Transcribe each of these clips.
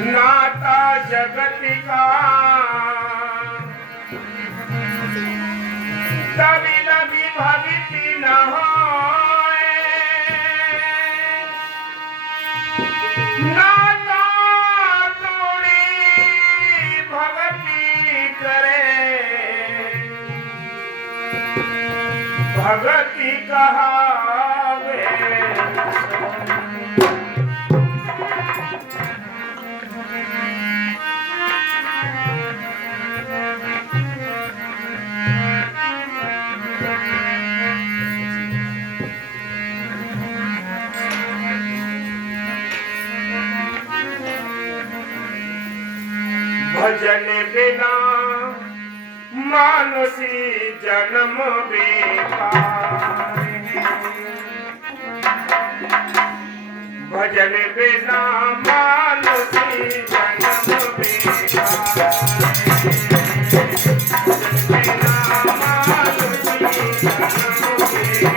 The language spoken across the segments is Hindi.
नाता जगत का कभी लगी भक्ति न होए, नाता तोड़ी भक्ति करे, भक्ति कहावे। भजन बिना मानुषी जन्म बेकार है, भजन बिना मानुषी जन्म बेकार है, भजन बिना मानुषी जन्म बेकार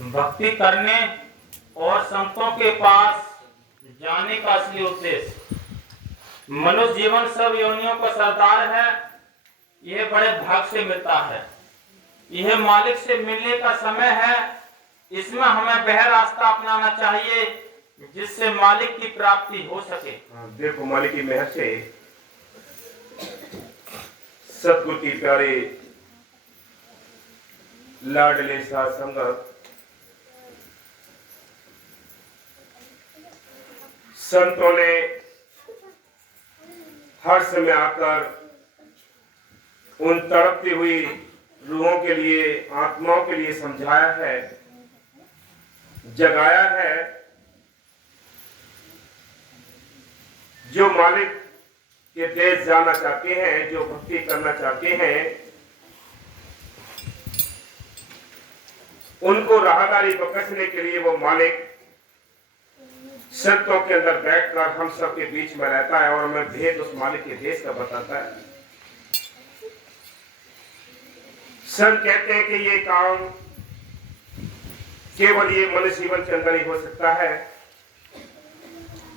भक्ति करने और संतों के पास जाने का असली उद्देश्य। मनुष्य जीवन सब योनियों का सरदार है। यह बड़े भाग से मिलता है। यह मालिक से मिलने का समय है। इसमें हमें वह रास्ता अपनाना चाहिए जिससे मालिक की प्राप्ति हो सके। देखो, मालिक की मेहर से सतगुरु की प्यारे लाडले साथ संगत संतों ने हर समय आकर उन तड़पती हुई रूहों के लिए, आत्माओं के लिए समझाया है, जगाया है। जो मालिक के देश जाना चाहते हैं, जो भक्ति करना चाहते हैं, उनको राहदारी बख्शने के लिए वो मालिक संतों के अंदर बैठकर हम सबके बीच में रहता है और हमें भेद उस मालिक के देश का बताता है। संत कहते हैं कि ये काम केवल ये मनुष्य जीवन के अंदर ही हो सकता है।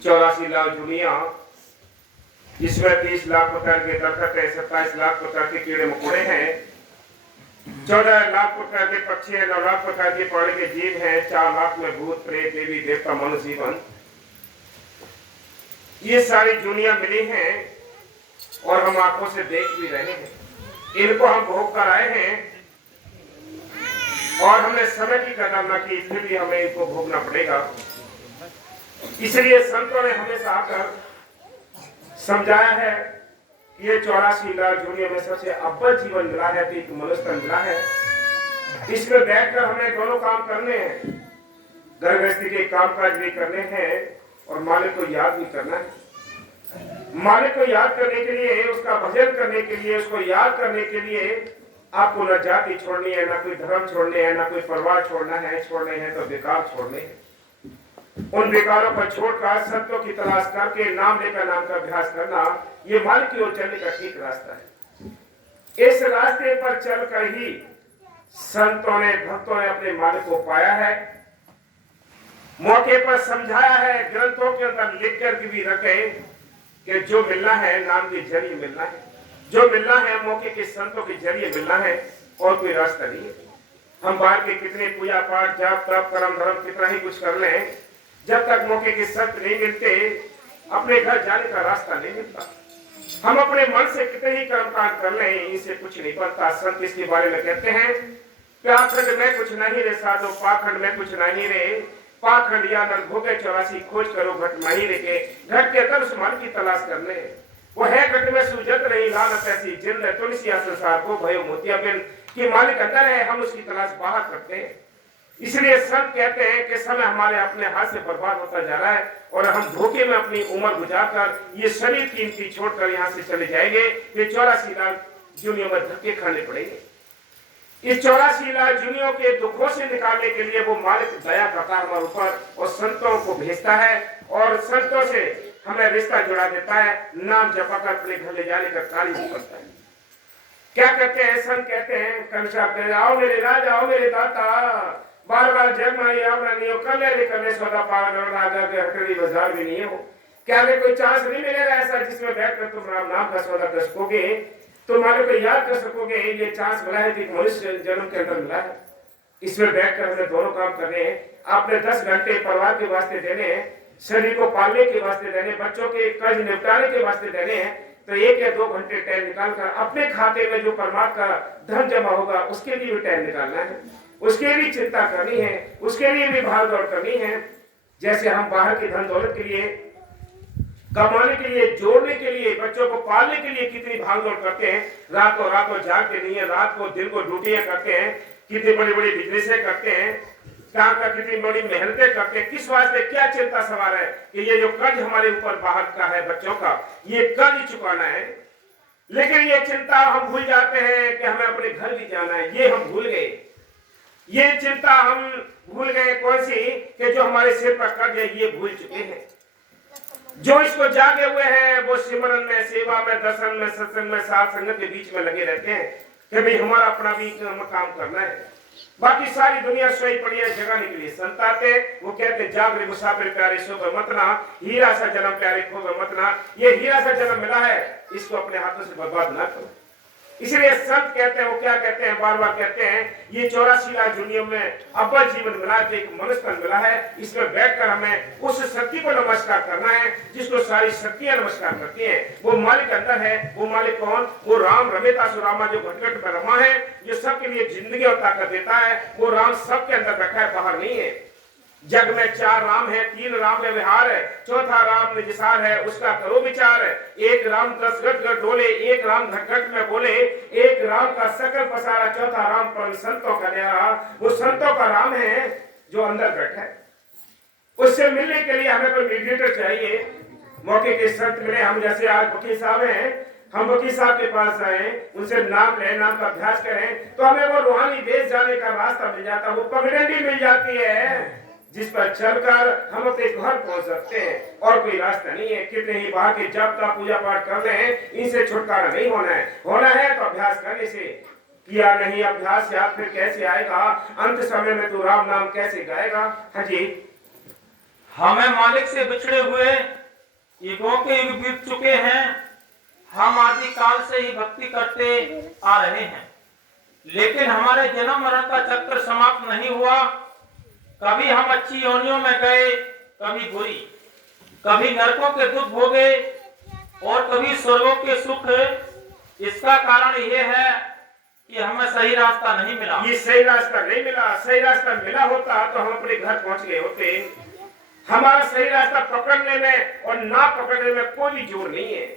84 लाख दुनिया, इसमें 30 लाख प्रकार के दरख्त है, 27 लाख प्रकार के कीड़े मकोड़े हैं, 14 लाख प्रकार के पक्षी है, 9 लाख प्रकार के पानी के जीव हैं, 4 लाख में भूत प्रेत देवी देवता मनुष्य जीवन, ये सारी दुनिया मिली हैं और हम आंखों से देख भी रहे हैं। इनको हम भोग कर आए हैं और हमने समय की कदर न की, इसलिए भी हमें इनको भोगना पड़ेगा। इसलिए संतों ने हमेशा आकर समझाया है कि ये 84 लाख दुनिया में सबसे अव्वल जीवन मिला है, तो एक मनुष्य तन मिला है। इसमें बैठकर हमें दोनों काम करने हैं, घर गृहस्थी के कामकाज भी करने हैं और मालिक को याद भी करना है। मालिक को याद करने के लिए, उसका भजन करने के लिए, उसको याद करने के लिए आपको न जाति छोड़नी है, न कोई धर्म छोड़ने हैं, न कोई परिवार छोड़ना है। छोड़ने हैं तो बेकार छोड़ने हैं। उन बेकारों पर छोड़कर संतों की तलाश करके नाम लेकर नाम का अभ्यास करना, ये मालिक की ओर चलने का ठीक रास्ता है। इस रास्ते पर चलकर ही संतों ने, भक्तों ने अपने मालिक को पाया है, मौके पर समझाया है, ग्रंथों के अंदर लिख कर भी रखे कि जो मिलना है नाम के जरिए मिलना है, जो मिलना है मौके के संतों के जरिए मिलना है, और कोई रास्ता नहीं है। हम बाहर के कितने पूजा पाठ, जाप तप कर्म धर्म कितना ही कुछ कर लें, जब तक मौके के संत नहीं मिलते अपने घर जाने का रास्ता नहीं मिलता। हम अपने मन से कितने ही कर्म कांड कर लें, इनसे कुछ नहीं बनता। संत इसके बारे में कहते हैं, पाखंड में कुछ नहीं रे साधो, पाखंड में कुछ नहीं रे, पाखंड या नर भोगे 84 खोज करो घट नहीं रे। घट के तब उस मन की तलाश करने, वो है घट में सूझत नहीं लानत ऐसी जिंद तुलसिया संसार को भयो मोतिया बिन, कि मालिक अंदर है, हम उसकी तलाश बाहर करते हैं। इसलिए सब कहते हैं कि समय हमारे अपने हाथ से बर्बाद होता जा रहा है और हम धोखे में अपनी उम्र गुजारकर ये शरीर कीमती छोड़कर यहाँ से चले जाएंगे। ये 84 लाख जुनियों में धक्के खाने पड़ेंगे। इस 84 लाख जुनियों के दुखों से निकालने के लिए वो मालिक दया करता है हमारे ऊपर और संतों को भेजता है और संतों से हमें रिश्ता जुड़ा देता है। नाम जपा कर अपने घर ले जाने का कार्य करता है। क्या कहते हैं संत? कहते हैं कंसा कहते, आओ मेरे राजा, आओ मेरे दाता, बार बार जग माई आओ ना नहीं हो, कर ले करने सौदा पावन और राजा के हटड़ी बाजार भी नहीं हो। क्या कोई चांस नहीं मिलेगा ऐसा जिसमें बैठकर तुम राम नाम का सौदा कर सकोगे, तुम मालिक को याद कर सकोगे? ये चांस मिला है कि मनुष्य जन्म के अंदर मिला है। इसमें बैठकर हमें दोनों काम करने हैं। आपने 10 घंटे परिवार के वास्ते देने हैं, शरीर को पालने के वास्ते देने, बच्चों के कर्ज निपटाने के वास्ते देने हैं, तो 1 या 2 घंटे टाइम निकालकर अपने खाते में जो परमात्मा का धन जमा होगा उसके लिए भी टाइम निकालना है, उसके लिए चिंता करनी है, उसके लिए भी भाग दौड़ करनी है। जैसे हम बाहर के धन दौलत के लिए, कमाने के लिए, जोड़ने के लिए, बच्चों को पालने के लिए कितनी भाग दौड़ करते हैं, रात को जागते नहीं है, रात को दिन को ड्यूटियां करते हैं, कितनी बड़ी बड़ी बिजनेसें करते हैं, काम का कितनी बड़ी मेहनतें करते हैं। किस वास्ते? क्या चिंता सवार है कि ये जो कर्ज हमारे ऊपर बाहर का है बच्चों का, ये कर्ज चुकाना है। लेकिन ये चिंता हम भूल जाते हैं कि हमें अपने घर भी जाना है, ये हम भूल गए। ये चिंता हम भूल गए कौन सी? कि जो हमारे सिर पर कर्ज है ये भूल चुके हैं। जो इसको जागे हुए हैं वो सिमरन में, सेवा में, दर्शन में, सत्संग में, साथ संगत के बीच में लगे रहते हैं कि भाई हमारा अपना भी काम करना है। बाकी सारी दुनिया सोई पड़ी है, जगाने के लिए संत आते। वो कहते जागरे मुसाफिर प्यारे सोकर मत ना, हीरा सा जन्म प्यारे खोकर मत ना। ये हीरा सा जन्म मिला है, इसको अपने हाथों से बर्बाद ना करो। इसलिए संत कहते हैं, वो क्या कहते हैं, बार बार कहते हैं, ये 84 लाख दुनिया में अव्वल जीवन मिला है, एक मनुष्य तन मिला है। इसमें बैठकर हमें उस शक्ति को नमस्कार करना है जिसको सारी शक्तियां नमस्कार करती हैं। वो मालिक अंदर है। वो मालिक कौन? वो राम रमेता सुरामा, जो घट घट में रमा है, जो सबके लिए जिंदगी और ताकत देता है। वो राम सबके अंदर बैठा है, बाहर नहीं है। जग में 4 राम है, 3 राम में विहार है, चौथा राम निजसार है, उसका करो विचार है। एक राम 10 गट गट डोले, एक राम घट घट में बोले, एक राम का सकल पसारा, चौथा राम परम संतों का न्यारा। वो संतों का राम है जो अंदर बैठा है। उससे मिलने के लिए हमें कोई मीडिएटर चाहिए। मौके के संत मिले, हम जैसे आज वकील साहब हैं, हम वकील साहब के पास आए, उनसे नाम लें, नाम का अभ्यास करें, तो हमें वो रूहानी देश जाने का रास्ता मिल जाता है, वो पगडंडी मिल जाती है जिस पर चलकर हम अपने घर पहुंच सकते हैं। और कोई रास्ता नहीं है। कितने ही बाहर के जब का पूजा पाठ कर रहे हैं, इनसे छुटकारा नहीं होना है। होना है तो अभ्यास करने से। किया नहीं अभ्यास याद फिर कैसे आएगा? अंत समय में तू राम नाम कैसे गाएगा? हाँ जी। हमें मालिक से बिछड़े हुए युगों के युग बीत चुके हैं। हम आदि काल से ही भक्ति करते आ रहे हैं, लेकिन हमारे जन्म मरण का चक्र समाप्त नहीं हुआ। कभी हम अच्छी योनियों में गए, कभी बुरी, कभी नरकों के दुख भोगे और कभी स्वर्गों के सुख। इसका कारण यह है कि हमें सही रास्ता नहीं मिला। ये सही रास्ता नहीं मिला। सही रास्ता मिला होता तो हम अपने घर पहुंच गए होते। हमारा सही रास्ता पकड़ने में और ना पकड़ने में कोई जोर नहीं है,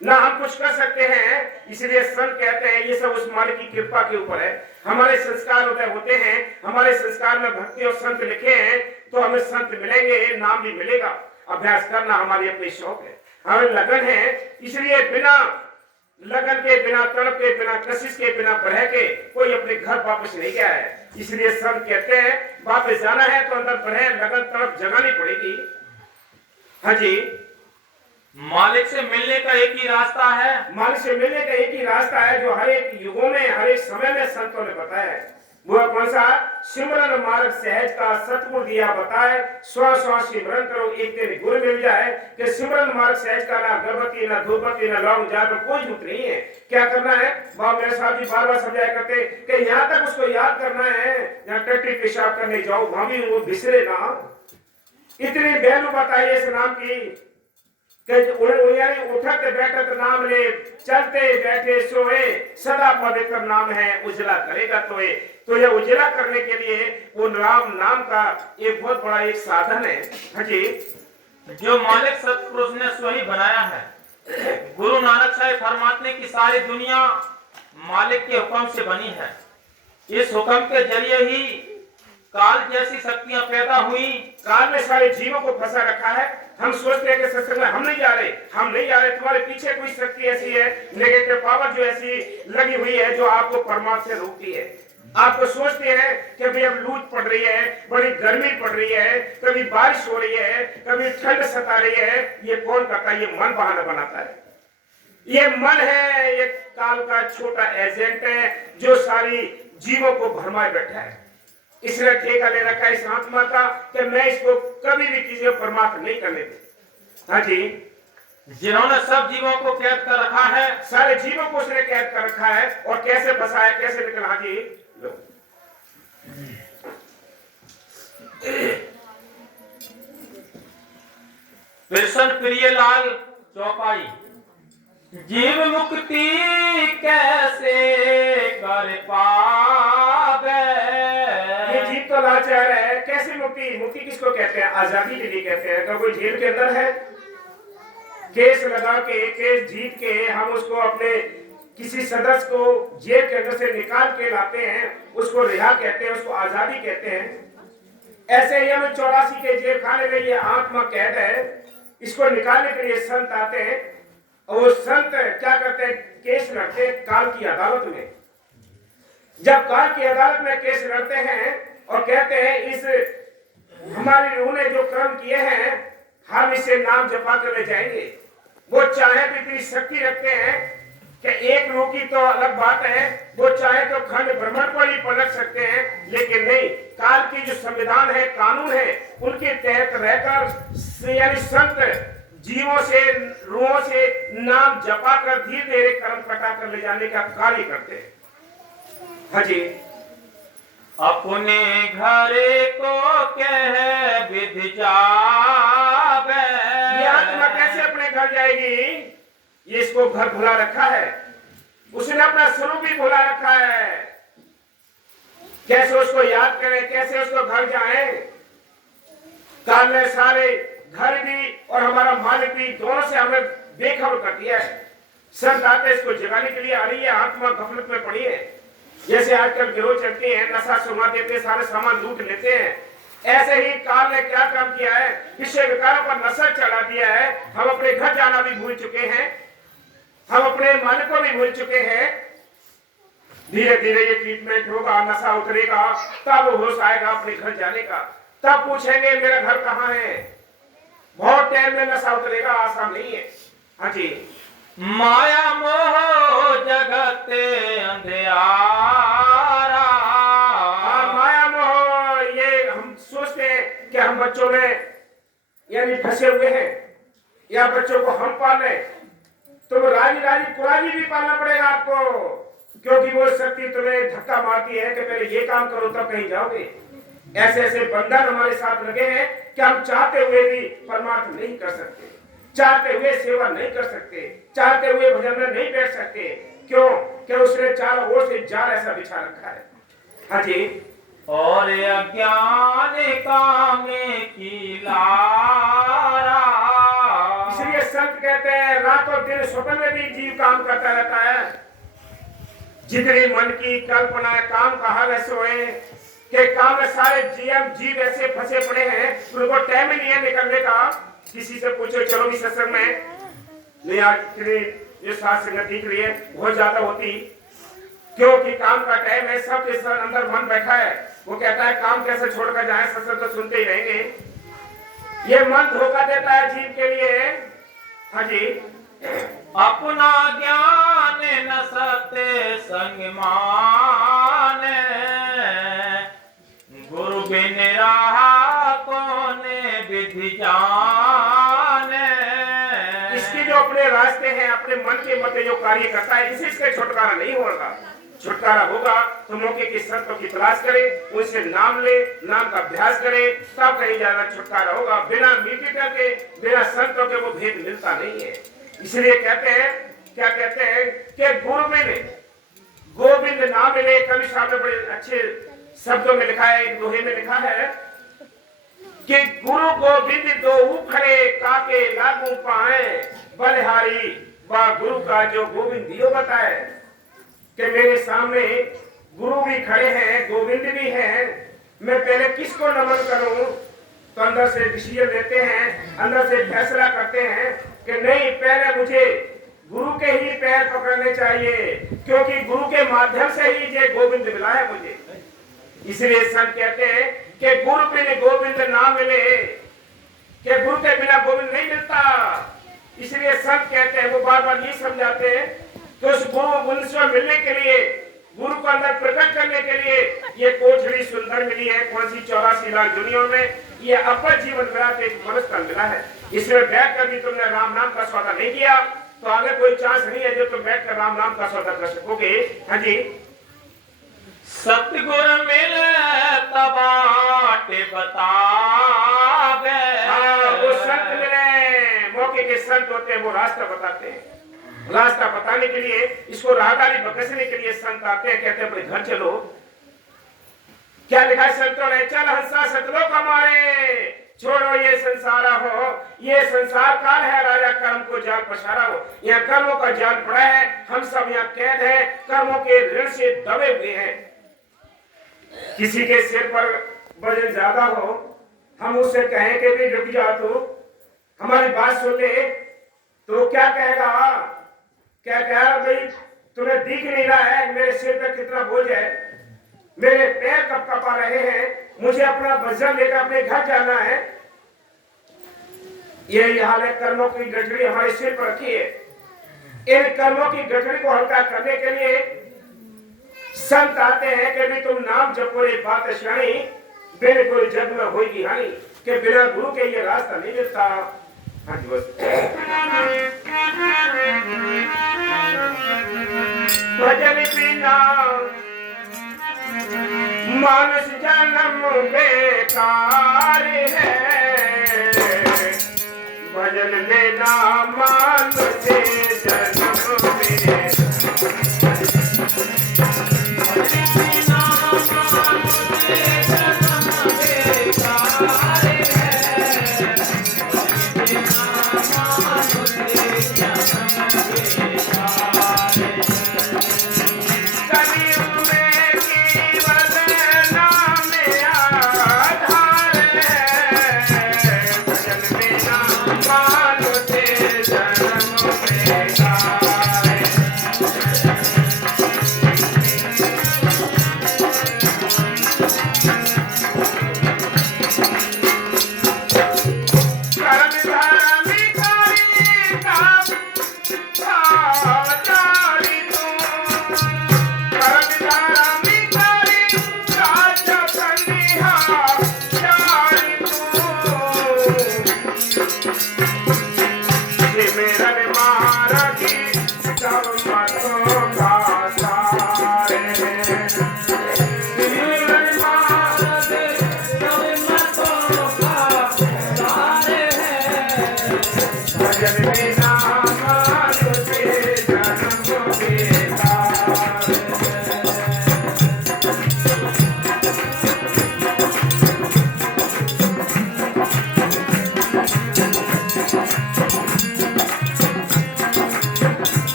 ना हम कुछ कर सकते हैं। इसलिए संत कहते हैं ये सब उस मालिक की कृपा के ऊपर है। हमारे संस्कार उदय होते हैं, हमारे संस्कार में भक्ति और संत लिखे हैं, तो हमें संत मिलेंगे, नाम भी मिलेगा। अभ्यास करना हमारी अपनी शौक है, हमें लगन है। इसलिए बिना लगन के, बिना तड़प के, बिना कशिश के, बिना बढ़े के कोई अपने घर वापस नहीं गया है। इसलिए संत कहते हैं वापस जाना है तो अंदर बढ़े, लगन तड़प जगानी पड़ेगी। हाँ जी। मालिक से मिलने का एक ही रास्ता है। मालिक से मिलने का एक ही रास्ता है जो हर एक युगों में, हर एक समय में संतों ने बताया है। वो कौन सा? सिमरन मार्ग सहज का सतगुरु दिया बताए, स्व स्व सिमरन करो एक दिन गुरु मिल जाए। कि सिमरन मार्ग सहज का ना गर्भवती, ना धूपवती, ना लौंग जात में कोई झूठ नहीं है। क्या करना है? बाबा मेरे साहब जी बार बार समझाया करते कि यहाँ तक उसको याद करना है, यहाँ टट्टी पेशाब करने जाओ वहां भी वो बिसरे ना। इतनी वैल्यू बताइए इस नाम की। उठत बैठत नाम ले, चलते बैठे सोए, सदा पवित्र नाम है, उजला करेगा तोए। तो यह उजला करने के लिए वो राम नाम का एक बहुत बड़ा एक साधन है। हाँ जी। जो मालिक सतपुरुष ने स्वयं बनाया है। गुरु नानक साहब फरमाते की सारी दुनिया मालिक के हुक्म से बनी है। इस हुक्म के जरिए ही काल जैसी शक्तियां पैदा हुई। काल में सारे जीवों को फंसा रखा है। हम सोचते हैं कि सत्संग में हम नहीं जा रहे, हम नहीं जा रहे। तुम्हारे पीछे कोई शक्ति ऐसी है, नेगेटिव पावर जो ऐसी लगी हुई है जो आपको परमात्मा से रोकती है। आपको सोचते हैं कि अभी अब लूट पड़ रही है, बड़ी गर्मी पड़ रही है, कभी बारिश हो रही है, कभी ठंड सता रही है। ये कौन करता है? ये मन बहाना बनाता है। ये मन है, ये काल का छोटा एजेंट है जो सारी जीवों को भरमाए बैठा है। इसने ठेका ले रखा है इस आत्मा का कि मैं इसको कभी भी किसी को परमात्मा नहीं करने दे। हाँ जी। जिन्होंने सब जीवों को कैद कर रखा है, सारे जीवों को उसने कैद कर रखा है। और कैसे फंसा है, कैसे निकला? हाँ जी। लो। कृष्ण प्रियलाल चौपाई। जीव मुक्ति कैसे कर पावे। ये जीव तो लाचार है, कैसे मुक्ति? मुक्ति किसको कहते हैं? आजादी के लिए कहते हैं। अगर कोई जेल के अंदर है, केस लगा के, केस जीत के हम उसको अपने किसी सदस्य को जेल के अंदर से निकाल के लाते हैं, उसको रिहा कहते हैं, उसको आजादी कहते हैं। ऐसे ही हम 84 के जेल खाने में ये आत्मा कैद है, इसको निकालने के लिए संत आते हैं। और वो संत क्या करते हैं? केस लड़ते हैं काल की अदालत में। जब काल की अदालत में केस लड़ते हैं और कहते हैं इस हमारी रूह ने जो कर्म किए हैं हम इसे नाम जपा कर ले जाएंगे। वो चाहे भी इतनी शक्ति रखते हैं कि एक रूह की तो अलग बात है, वो चाहे तो खंड ब्रह्मांड को ही पलट सकते हैं, लेकिन नहीं, काल की जो संविधान है, कानून है, उनके तहत रहकर यानी संत जीवों से, रूहों से नाम जपा कर धीरे धीरे कर्म कटा कर ले जाने का कार्य करते हैं। हाँ जी, अपने घरे को कह विधि जावे। ये आत्मा कैसे अपने घर जाएगी? ये इसको घर भुला रखा है, उसने अपना स्वरूप भी भुला रखा है। कैसे उसको याद करें, कैसे उसको घर जाए? काल ने सारे घर भी और हमारा मालिक भी दोनों से हमें बेखबर कर दिया है। संत आते इसको जगाने के लिए आ रही है, आत्मा गफलत में पड़ी है। जैसे आजकल गिरोह चलते हैं, नशा सुना देते हैं, सारे सामान लूट लेते हैं, ऐसे ही काल ने क्या काम किया है? विषय विकारों पर नशा चढ़ा दिया है। हम अपने घर जाना भी भूल चुके हैं, हम अपने मालिक को भी भूल चुके हैं। धीरे धीरे ये ट्रीटमेंट होगा, नशा उतरेगा, तब होश आएगा अपने घर जाने का। तब पूछेंगे मेरा घर कहाँ है? बहुत टाइम में नशा उतरेगा, आसान नहीं है। हाँ जी, माया मोह जगते अंधियारा। हाँ, माया मोह, ये हम सोचते हैं कि हम बच्चों में यानी फंसे हुए हैं, या बच्चों को हम पाले, तो राजी राजी कुराजी भी पालना पड़ेगा आपको, क्योंकि वो शक्ति तुम्हें धक्का मारती है कि पहले ये काम करो तब कहीं जाओगे। ऐसे ऐसे बंधन हमारे साथ लगे हैं कि हम चाहते हुए भी परमार्थ नहीं कर सकते, चाहते हुए सेवा नहीं कर सकते, चाहते हुए भजन में नहीं बैठ सकते। क्यों? कि उसने चारों ओर से जाल ऐसा बिछा रखा है। हाँ जी, और अज्ञान कामे की लारा। इसलिए संत कहते हैं रातों दिन स्वप्न में भी जीव काम करता रहता है। जितनी मन की कल्पना काम कहा वह सोए, कि काम में सारे जीव ऐसे फंसे पड़े हैं, उनको टाइम ही नहीं है निकलने का। किसी से पूछो चलो भी सत्संग में, नहीं आज ये साथ संगत दिख रही है, बहुत ज्यादा होती, क्योंकि काम का टाइम है, सब के सब अंदर मन बैठा है। वो कहता है काम कैसे छोड़कर जाए, सत्संग तो सुनते ही रहेंगे। ये मन धोखा देता है जीव के लिए। हाँ जी, अपना ज्ञान न सत्य संग माने। गुरु बिन रहा कौन विधि जाने। इसके जो अपने रास्ते हैं, अपने मन के मत जो कार्य करता है, इसी से छुटकारा नहीं होगा। छुटकारा होगा तो मौके की संतों की तलाश करे, उनसे नाम ले, नाम का अभ्यास करे, तब कहीं जाना छुटकारा होगा। बिना मीटिंग के, बिना संतों के वो भेद मिलता नहीं है। इसलिए कहते हैं, क्या कहते हैं कि गुरु मिले गोविंद ना मिले। कवि साहब ने बड़े अच्छे शब्दों में लिखा है, एक दोहे में लिखा है कि गुरु गोविंद दो खड़े, काके लागू पाए, बलिहारी व गुरु का जो गोविंद दियो बताए। कि मेरे सामने गुरु भी खड़े हैं, गोविंद भी हैं, मैं पहले किसको नमन करूं? तो अंदर से डिसीजन लेते हैं, अंदर से फैसला करते हैं कि नहीं, पहले मुझे गुरु के ही पैर पकड़ने चाहिए, क्योंकि गुरु के माध्यम से ही ये गोविंद मिला है मुझे। इसलिए संत कहते हैं कि गुरु बिन गोविंद ना मिले, कि गुरु के बिना गोविंद नहीं मिलता। इसलिए संत कहते हैं, वो बार बार ये समझाते हैं कि उस गुरु से मिलने के लिए, गुरु को अंदर प्रकट करने के लिए ये कोठरी सुंदर मिली है। कौन सी? 84 लाख दुनिया में ये अपर जीवन मिला, एक मनुष्य मिला है। इसमें बैठ कर भी तुमने राम नाम का सौदा नहीं किया, तो आगे कोई चांस नहीं है जो तुम बैठ कर राम नाम का सौदा कर सकोगे। हाँ जी, सतगुर मिले तबाटे बतावे। हाँ, वो संत मिले, मौके के संत होते हैं, वो रास्ता बताते हैं। रास्ता बताने के लिए, इसको राहदारी बकसने के लिए संत आते हैं, कहते हैं अपने घर चलो। क्या लिखा है संतों ने? चल हंसा सतलोक हमारे, छोड़ो ये संसार हो, ये संसार काल है, राजा कर्म को जाल पसारा हो। यहाँ कर्मों का जाल पड़ा है, हम सब यहाँ कैद हैं, कर्मों के ऋण से दबे हुए हैं। किसी के सिर पर वजन ज्यादा हो, हम उससे कहें कि भी रुक जा, तो हमारी बात सुन ले, तो क्या कहेगा? क्या कहेगा? भाई तुम्हें दिख नहीं रहा है मेरे सिर पे कितना बोझ है, मेरे पैर कब कपा रहे हैं, मुझे अपना वजन लेकर अपने घर जाना है। यही हाल है, कर्मों की गठरी हमारे सिर पर रखी है। इन कर्मों की गठरी को हल्का करने के लिए संत आते हैं कि भी तुम नाम जपो रे बात श्याणी, बिन कोई जग में होगी हानि, कि बिना गुरु के ये रास्ता नहीं मिलता। हाँ जी बस। भजन बिना मानुष जन्म बेकार है, भजन बिना मानुष जन्म बेकार।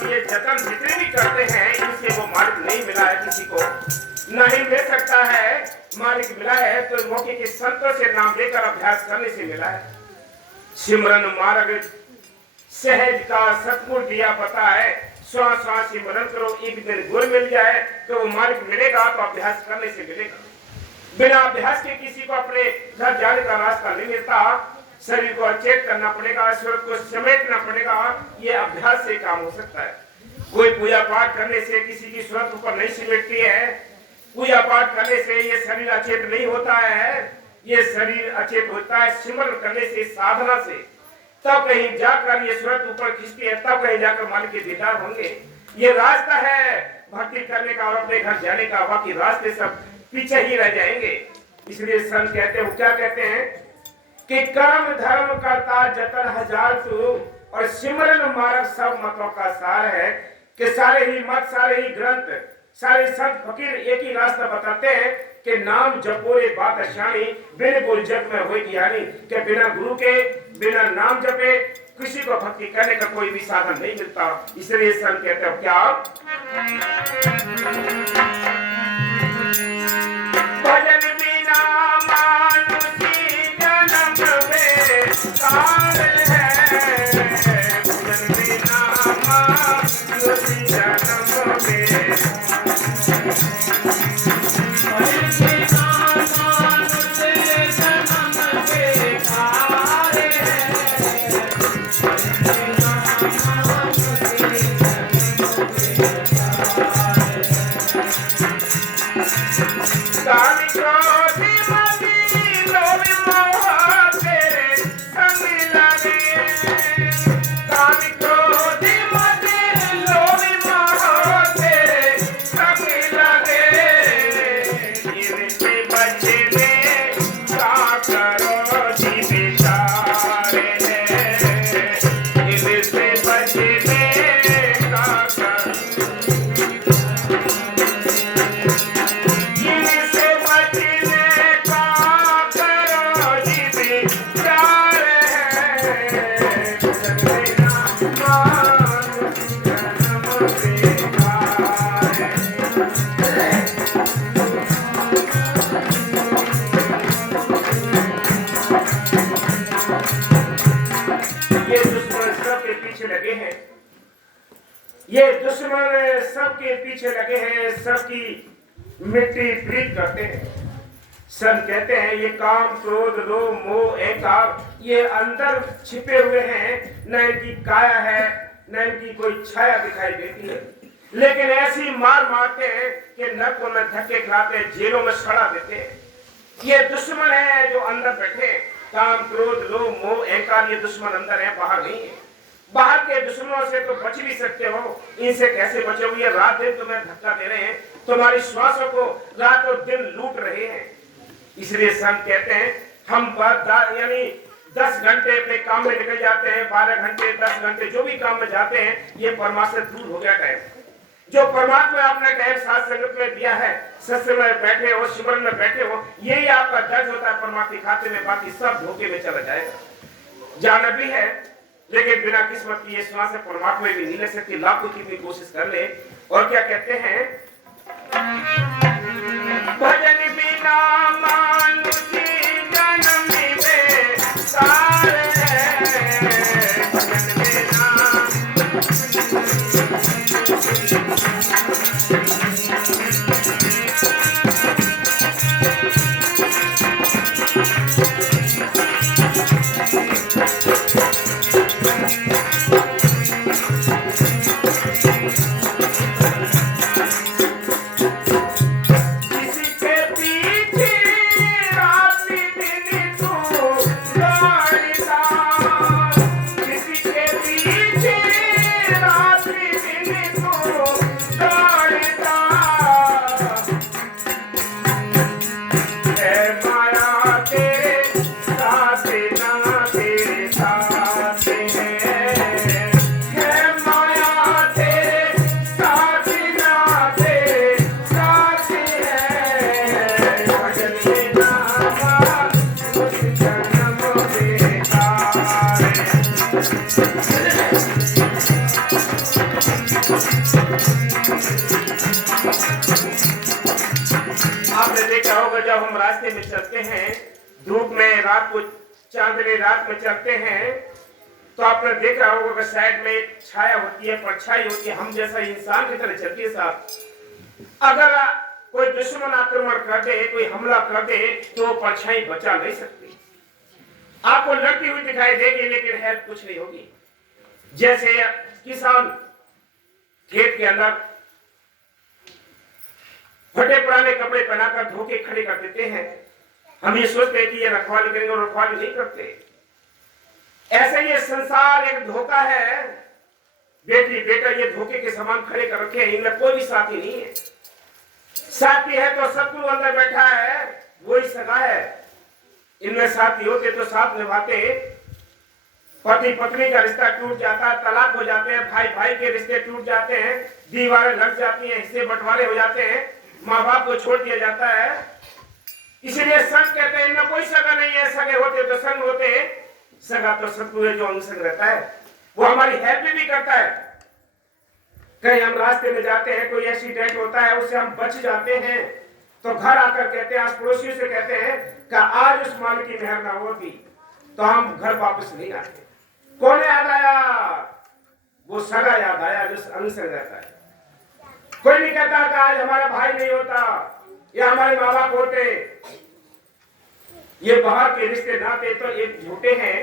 ये जतन जितने भी करते हैं इनसे वो मालिक नहीं मिला है, किसी को नहीं मिल सकता है। मालिक मिला है तो मौके के संतों से नाम लेकर अभ्यास करने से मिला है। सिमरन मार्ग सहज का सतगुण दिया पता है, श्वास श्वास सिमरन करो एक दिन गुर मिल जाए तो वो मालिक मिलेगा तो अभ्यास करने से मिलेगा। बिना अभ्यास के किसी को अपने घर जाने का रास्ता नहीं मिलता। शरीर को अचेत करना पड़ेगा, स्वरूप को समेटना पड़ेगा, ये अभ्यास से काम हो सकता है। कोई पूजा पाठ करने से किसी की स्वरूप ऊपर नहीं सिमटती है, पूजा पाठ करने से ये शरीर अचेत नहीं होता है, ये शरीर अचेत होता है सिमरन करने से, साधना से। तब कहीं जाकर ये स्वरूप ऊपर खिंचती है, तब कहीं जाकर मालिक के दीदार होंगे। ये रास्ता है भक्ति करने का और अपने घर जाने का, बाकी रास्ते सब पीछे ही रह जाएंगे। इसलिए संत कहते हैं, क्या कहते हैं कि कर्म धर्म करता जतन हजार तू, और सिमरन मार्ग सब मतों का सार है। कि सारे ही मत, सारे ही ग्रंथ, सारे संत फकीर एक ही रास्ता बताते हैं कि नाम जपो रे बात श्याणी, बिन गुरु जग में होगी हानि। कि बिना गुरु के, बिना नाम जपे किसी को भक्ति करने का कोई भी साधन नहीं मिलता। इसलिए संत कहते हैं क्या, भजन बिना मानुषी जन्म बेकार है, भजन बिना मानुषी जन्म ये दुश्मन सबके पीछे लगे हैं, सबकी मिट्टी प्रीत करते हैं। संत कहते हैं ये काम, क्रोध, लोभ, मोह, अहंकार ये अंदर छिपे हुए हैं, न इनकी काया है, न इनकी कोई छाया दिखाई देती है, लेकिन ऐसी मार मारते हैं कि नरकों में धक्के खिलाते हैं, जेलों में सड़ा देते हैं। ये दुश्मन है जो अंदर बैठे हैं। काम, क्रोध, लोभ, मोह, अहंकार ये दुश्मन अंदर है, बाहर नहीं है। बाहर के दुश्मनों से तो बच भी सकते हो, इनसे कैसे बचोगे? ये रात दिन तुम्हें धक्का दे रहे हैं, तुम्हारी श्वासों को रात और दिन लूट रहे हैं। इसलिए संत कहते हैं हम यानी 10 घंटे अपने काम में निकल जाते हैं, 12 घंटे 10 घंटे जो भी काम में जाते हैं, ये परमात्मा से दूर हो गया टाइम। जो परमात्मा आपने टाइम साथ संगत में दिया है, सत्संग में बैठे हो, शिविर में बैठे हो, यही आपका दर्ज होता है परमात्मा के खाते में, बाकी सब धोखे में चला जाएगा। जाना भी है लेकिन बिना किस्मत की ये श्वास से परमात्मा भी नहीं ले सकती, लाखों की भी कोशिश कर ले। और क्या कहते हैं? भजन बिना मानुषी जन्म बेकार है, भजन बिना आपने देखा होगा जब हम रास्ते में चलते हैं, धूप में, रात को चांदनी रात में चलते हैं, तो आपने देखा होगा कि साइड में एक छाया होती है, परछाई होती है, हम जैसा इंसान की तरह चलती है साथ। अगर कोई दुश्मन आक्रमण कर दे, कोई हमला कर दे, तो वो परछाई बचा नहीं सकती। आपको लड़ती हुई दिखाई देगी लेकिन हेल्प कुछ नहीं होगी। जैसे किसान खेत के अंदर फटे पुराने कपड़े पहनाकर धोके खड़े कर देते हैं, हम ये सोचते हैं कि ये रखवाली करेंगे और रखवाली नहीं करते। ऐसे ये संसार एक धोखा है। बेटी बेटा ये धोखे के समान खड़े कर रखे हैं, इनमें कोई भी साथी नहीं है। साथी है तो शत्रु अंदर बैठा है, वही सगा है। इनमें साथी होते तो साथ निभाते। पति पत्नी का रिश्ता टूट जाता है, तलाक हो जाते हैं, भाई भाई के रिश्ते टूट जाते हैं, दीवारें लग जाती हैं, हिस्से बंटवारे हो जाते हैं, माँ बाप को छोड़ दिया जाता है। इसलिए संत कहते हैं इनमें कोई सगा नहीं है, सगे होते तो संग होते। सगा तो शत्रु है जो अनुसंग रहता है, वो हमारी हेल्प भी करता है। कहीं हम रास्ते में जाते हैं, कोई एक्सीडेंट होता है, उससे हम बच जाते हैं, तो घर आकर कहते हैं, आस पड़ोसियों से कहते हैं कि आज उस मालिक की मेहर ना होती तो हम घर वापस नहीं आते। कौन याद आया? वो सगा याद आया जो अनुसंग रहता है। कोई नहीं कहता कि आज हमारा भाई नहीं होता या हमारे माँ बाप होते। ये बाहर के रिश्ते नाते तो एक झूठे हैं,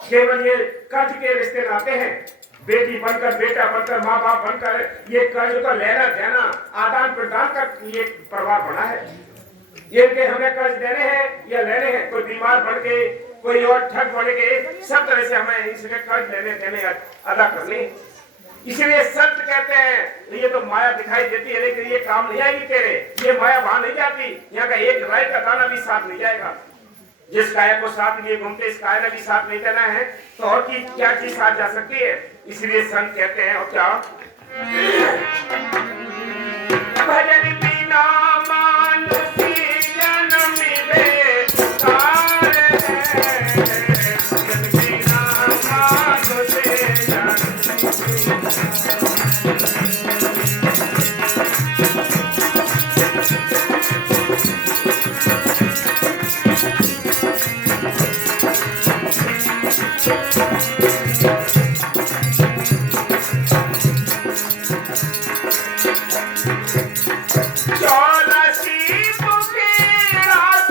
केवल ये कर्ज के रिश्ते नाते हैं। बेटी बनकर, बेटा बनकर, माँ बाप बनकर ये कर्ज का लेना देना, आदान प्रदान का ये प्रभाव बना है। ये कि हमें कर्ज देने हैं या लेने हैं, कोई बीमार बन के, कोई और ठग बन के, सब तरह से हमें इसमें कर्ज लेने देने अदा करने। इसलिए सत्य कहते हैं ये तो माया दिखाई देती है लेकिन ये काम नहीं आएगी तेरे। ये माया वहां नहीं जाती, यहाँ का एक राय का दाना भी साथ नहीं जाएगा। जिस गाय को साथ लिए घूमते, इस गाय ने भी साथ नहीं देना है तो और की क्या चीज साथ जा सकती है? इसलिए संत कहते हैं और क्या, भजन बिना मानुषी जन्म बेकार है, भजन बिना मानुषी चौरासी मुखे रात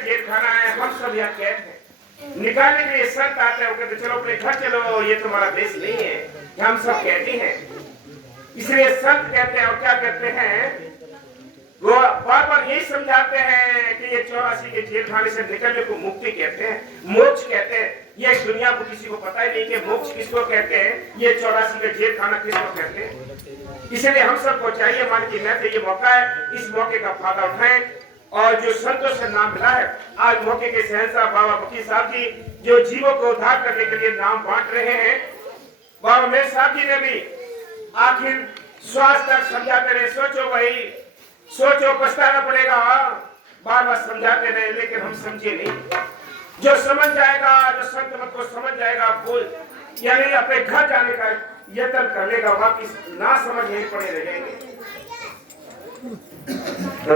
जेल खाना है, हम सब यहाँ कैद हैं। निकालने के लिए संत आते हैं, वो कहते चलो अपने घर चलो, ये तुम्हारा देश नहीं है, हम सब कैदी हैं। इसलिए संत कहते हैं, और क्या कहते हैं, वो बार बार यही समझाते हैं कि ये 84 के जेल खाने से निकलने को मुक्ति कहते हैं, मोक्ष कहते हैं। ये दुनिया को किसी को पता ही नहीं कि मोक्ष किसको कहते हैं, ये 84 का जेल खाना किसको कहते हैं। इसलिए हम सबको चाहिए, मान की मैं तो ये मौका है, इस मौके का फायदा उठाएं। और जो संतों से नाम मिला है, आज मौके के शहंशाह बाबा फकीर साहब जी जो जीवों को उद्धार करने के लिए नाम बांट रहे हैं, बाबा मेर साहब जी ने भी आखिर श्वास तक समझाते रहे, सोचो भाई, सोचो, पछताना पड़ेगा, बार बार समझाते रहे, लेकिन हम समझे नहीं। जो समझ जाएगा, जो संत मत को समझ जाएगा, भूल यानी अपने घर जाने का यत्न कर लेगा, बाकी ना समझ नहीं पड़े रहेंगे।